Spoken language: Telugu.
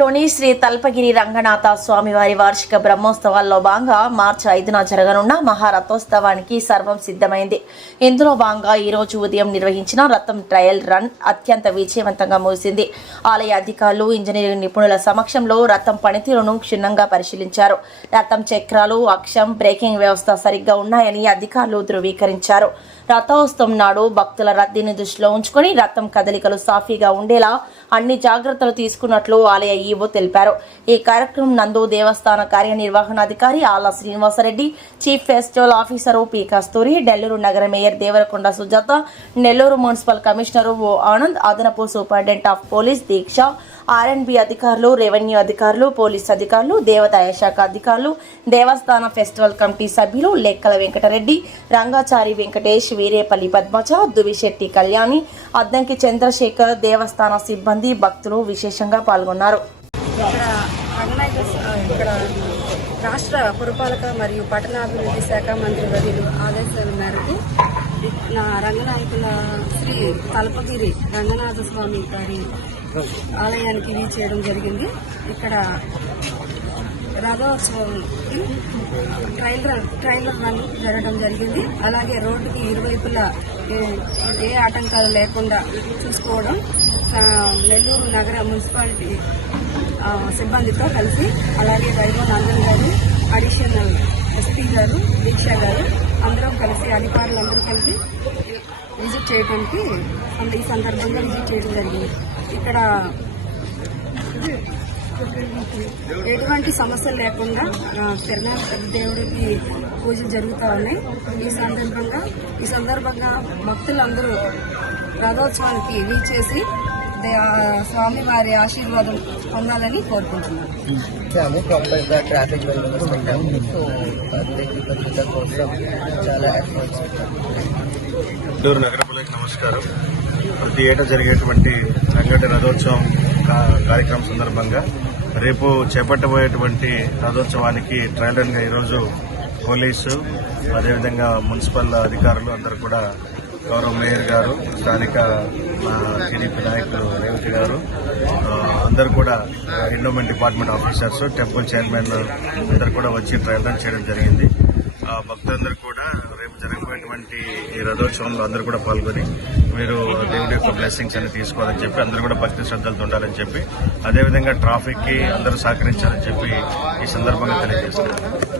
నెల్లూరులోని శ్రీ తల్పగిరి రంగనాథ స్వామివారి వార్షిక బ్రహ్మోత్సవాల్లో భాగంగా మార్చి 5న జరగనున్న మహారథోత్సవానికి సర్వం సిద్ధమైంది. ఇందులో భాగంగా ఈ రోజు ఉదయం నిర్వహించిన రథం ట్రయల్ రన్ అత్యంత విజయవంతంగా ముగిసింది. ఆలయ అధికారులు, ఇంజనీరింగ్ నిపుణుల సమక్షంలో రథం పనితీరును క్షుణ్ణంగా పరిశీలించారు. రథం చక్రాలు, అక్షం, బ్రేకింగ్ వ్యవస్థ సరిగ్గా ఉన్నాయని అధికారులు ధృవీకరించారు. రథోత్సవం నాడు భక్తుల రద్దీని దృష్టిలో ఉంచుకొని రథం కదలికలు సాఫీగా ఉండేలా అన్ని జాగ్రత్తలు తీసుకున్నట్లు ఆలయ ఈవో తెలిపారు. ఈ కార్యక్రమం నందు దేవస్థాన కార్యనిర్వహణాధికారి Alla Srinivasareddy, chief festival officer P Kasturi, Nellore నగర mayor Devarakonda Sujatha, Nellore municipal commissioner O Anand, అదనపు సూపరింటెండెంట్ ఆఫ్ పోలీస్ దీక్ష, ఆర్ఎండ్బి అధికారులు, రెవెన్యూ అధికారులు, పోలీస్ అధికారులు, దేవాదాయ శాఖ అధికారులు, దేవస్థాన ఫెస్టివల్ కమిటీ సభ్యులు లెక్కల వెంకటరెడ్డి, రంగాచారి వెంకటేష్, వీరేపల్లి పద్మజ, దువిశెట్టి కళ్యాణి, అద్దంకి చంద్రశేఖర్, దేవస్థాన సిబ్బంది, భక్తులు విశేషంగా పాల్గొన్నారు. ఇక్కడ రాష్ట్ర పురపాలక మరియు పట్టణాభివృద్ధి శాఖ మంత్రి వర్యులు ఆదేశాల మేరకు రంగనాయకుల శ్రీ తల్పగిరి రంగనాథ స్వామి గారి ఆలయానికి రీచ్ చేయడం జరిగింది. ఇక్కడ రథోత్సవం ట్రైలర్ రన్ జరగడం జరిగింది. అలాగే రోడ్డుకి ఇరువైపులా ఏ ఆటంకాలు లేకుండా చూసుకోవడం నెల్లూరు నగర మున్సిపాలిటీ సిబ్బందితో కలిసి, అలాగే వైభవ్ నందన్ గారు, అడిషనల్ ఎస్పీ గారు, దీక్ష గారు అందరం కలిసి, అధికారులందరూ కలిసి విజిట్ చేయడానికి ఈ సందర్భంగా విజిట్ చేయడం జరిగింది. ఇక్కడ ఎటువంటి సమస్యలు లేకుండా తిరునాళ్ళ దేవుడికి పూజలు జరుగుతూ ఉన్నాయి. ఈ సందర్భంగా భక్తులందరూ రథోత్సవానికి వీచేసి స్వామివారి ఆశీర్వాదం పొందాలని కోరుకుంటున్నాను. నెల్లూరు నగర ప్రజలకు నమస్కారం. ప్రతి ఏటా జరిగేటువంటి రంగటి రథోత్సవం కార్యక్రమం సందర్భంగా రేపు చేపట్టబోయేటువంటి రథోత్సవానికి ట్రయల్ రన్ గా ఈరోజు పోలీసు, అదేవిధంగా మున్సిపల్ అధికారులు అందరూ కూడా, గౌరవ మేయర్ గారు, స్థానిక టీడీపీ నాయకులు రేవతి గారు అందరూ కూడా, endowment department officers, temple chairman అందరూ కూడా వచ్చి ట్రయల్ రన్ చేయడం జరిగింది. భక్తులందరూ కూడా రేపు జరగబోయేటువంటి ఈ రథోత్సవంలో అందరూ కూడా పాల్గొని మీరు దేవుడి యొక్క బ్లెస్సింగ్స్ అని తీసుకోవాలని చెప్పి, అందరూ కూడా భక్తి శ్రద్ధలతో ఉండాలని చెప్పి, అదేవిధంగా ట్రాఫిక్ కి అందరూ సహకరించాలని చెప్పి ఈ సందర్భంగా తెలియజేస్తున్నారు.